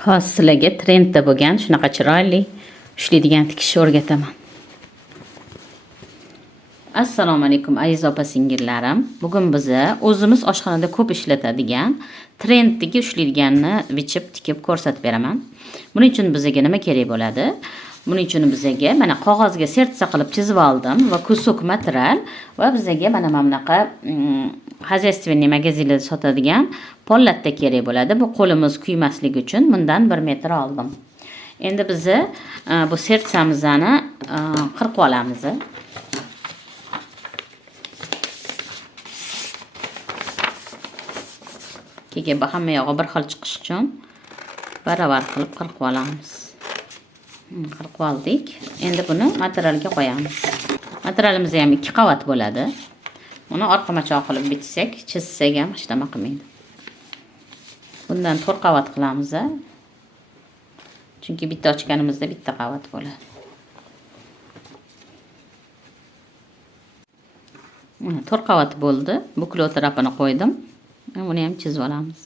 Hozir sizlarga trendda bo'lgan shunaqa chiroyli ushlaydigan tikishni o'rgataman. Assalomu alaykum aziz opa-singillarim. Bugun biz o'zimiz oshxonada ko'p ishlatadigan trenddagi ushlaydiganni bichib tikib ko'rsatib beraman. Buning uchun bizga nima kerak bo'ladi? Buning uchun bizga mana qog'ozga sertsa qilib chizib oldim va kusok material va bizga mana bunaqa xozyastvenniy magazinda sotadigan pollatda kerak bo'ladi. Bu qo'limiz kuymasligi uchun bundan 1 metr oldim. Endi biz bu sertsamizni qirqib olamiz. Keyin hamma yog'i bir xil chiqish uchun baravar qilib qirqib olamiz. Qirqib oldik. Endi buni materialga qo'yamiz. Materialimiz ham 2 qavat bo'ladi. Uni orqamachoq qilib bitsak, chizsak ham hech nima qilmaydi. Bundan 4 qavat qilamiz. Chunki bitta ochganimizda bitta qavat bo'ladi. Mana 4 qavat bo'ldi. Buklov tarafini qo'ydim. Buni ham chizib olamiz.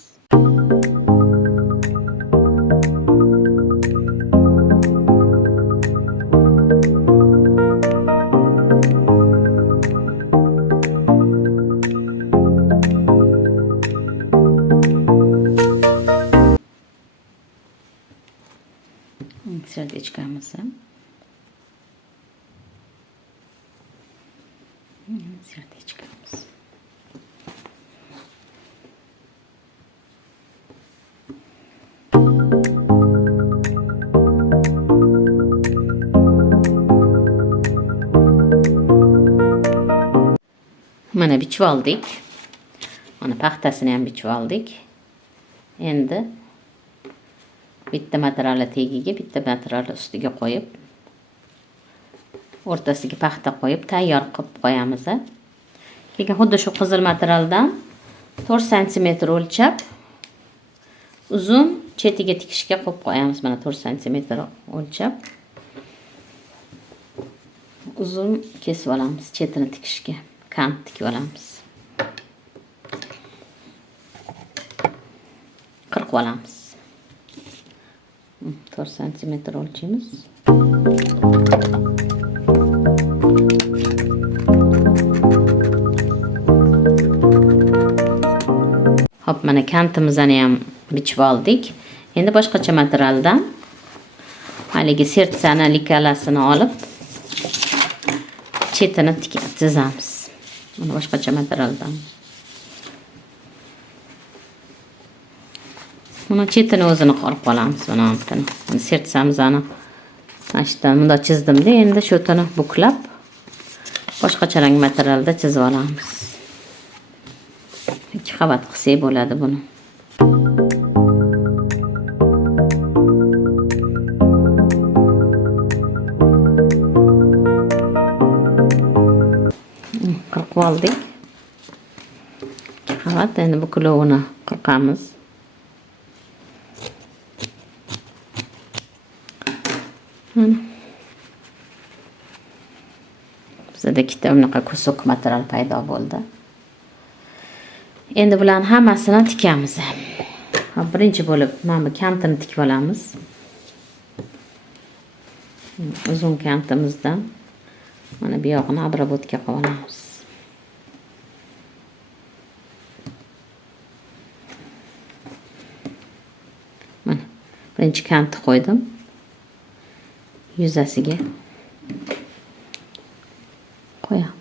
Serdichkamiz. Serdichkamiz. Mana bichib oldik. Mana paxtasini ham bichib oldik. Endi bitta materialni tagiga, bitta materialni ustiga qo'yib, o'rtasiga paxta qo'yib tayyor qilib qo'yamiz. Keyin xuddi shu qizil materialdan 4 cm o'lchab, uzun chetiga tikishga qo'yib qo'yamiz. Mana 4 cm o'lchab, uzun kesib olamiz chetini tikishga. Kant tikib olamiz. Qirqib olamiz. 4 cm o'lchaymiz. Hop, mana kantimizni ham bichib oldik. Endi boshqacha materialdan haligi sertsani likalasini olib chetini chizamiz. Mana boshqacha materialdan. Buni chetini o'zini qilib olamiz. Mana buni sertsamizni ashdan bunda chizdim-da, endi shu tani buklab boshqacha rang materialda chizib olamiz. 2 qavat qilsak bo'ladi buni. Qirqib oldik. Qavat, endi buklovini qirqamiz. Bizda ikkita bunaqa kusok material paydo bo'ldi. Endi bularning hammasini tikamiz. Birinchi bo'lib mana bu kantini tikib olamiz. Uzun kantimizdan mana bu yog'ini abrabotga qo'yib olamiz. Mana birinchi kantni qo'ydim. Yuzasiga qo'yam.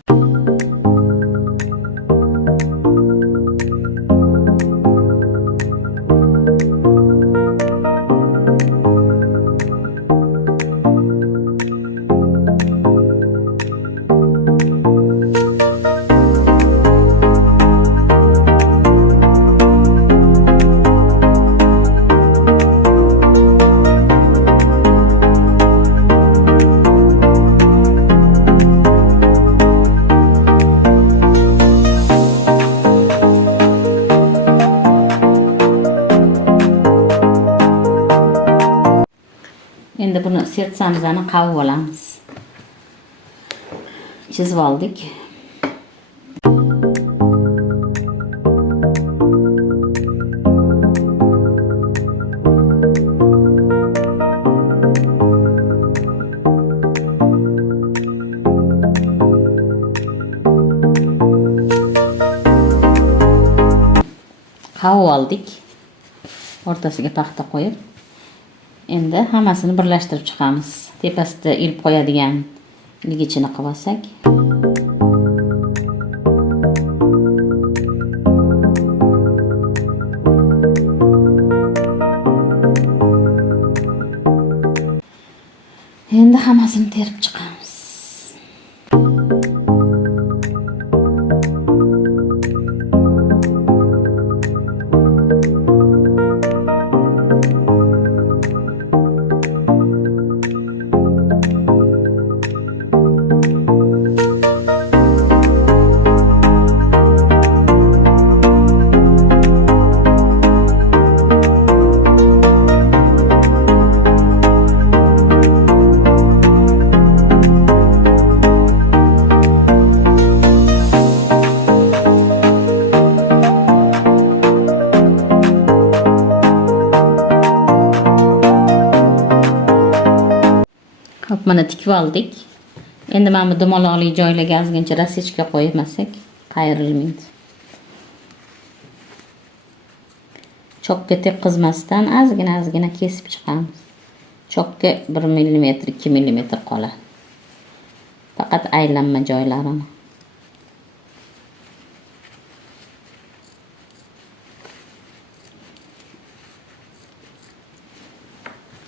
Endi buni sertsamizni qavib olamiz. Chizib oldik. oldik. O'rtasiga paxta qo'yib. Endi hammasini birlashtirib chiqamiz. Tepasida ilib qo'yadigan ilgichini qilib olsak. Endi hammasini terib chiqamiz. Hop, mana tikib oldik. Endi mana bu dumaloqli joylarga ozgincha rasechka qo'ymasak qayrilmaydi. Chokka tekkizmasdan ozgina kesib chiqamiz. Chokka 1 mm, 2 mm qoladi. Faqat aylanma joylarini.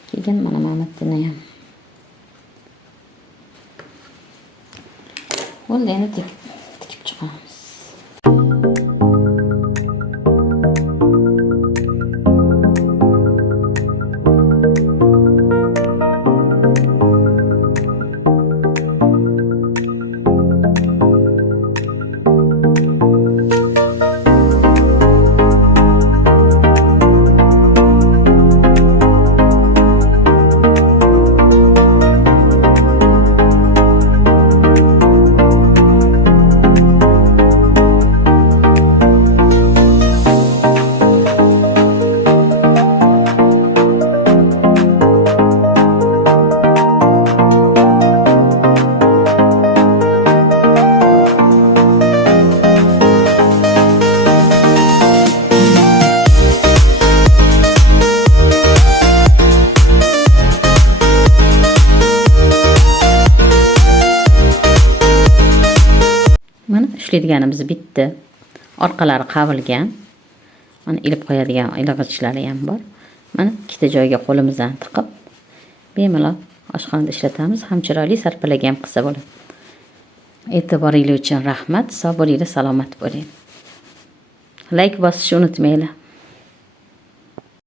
Keyin mana mamatini ham. Bo'ldi, endi tikib chiqamiz. Mana ishlaydiganimiz bitdi. Orqalari qavilgan. Mana ilib qo'yadigan ilg'ichlari ham bor. Mana ikkita joyga qo'limizdan tiqib, bemalol oshxonada ishlatamiz. Ham chiroyli sarpalagan qilsa bo'ladi. E'tiboringiz uchun rahmat. Sog' bo'linglar, salomat bo'ling. Like bosishni unutmanglar.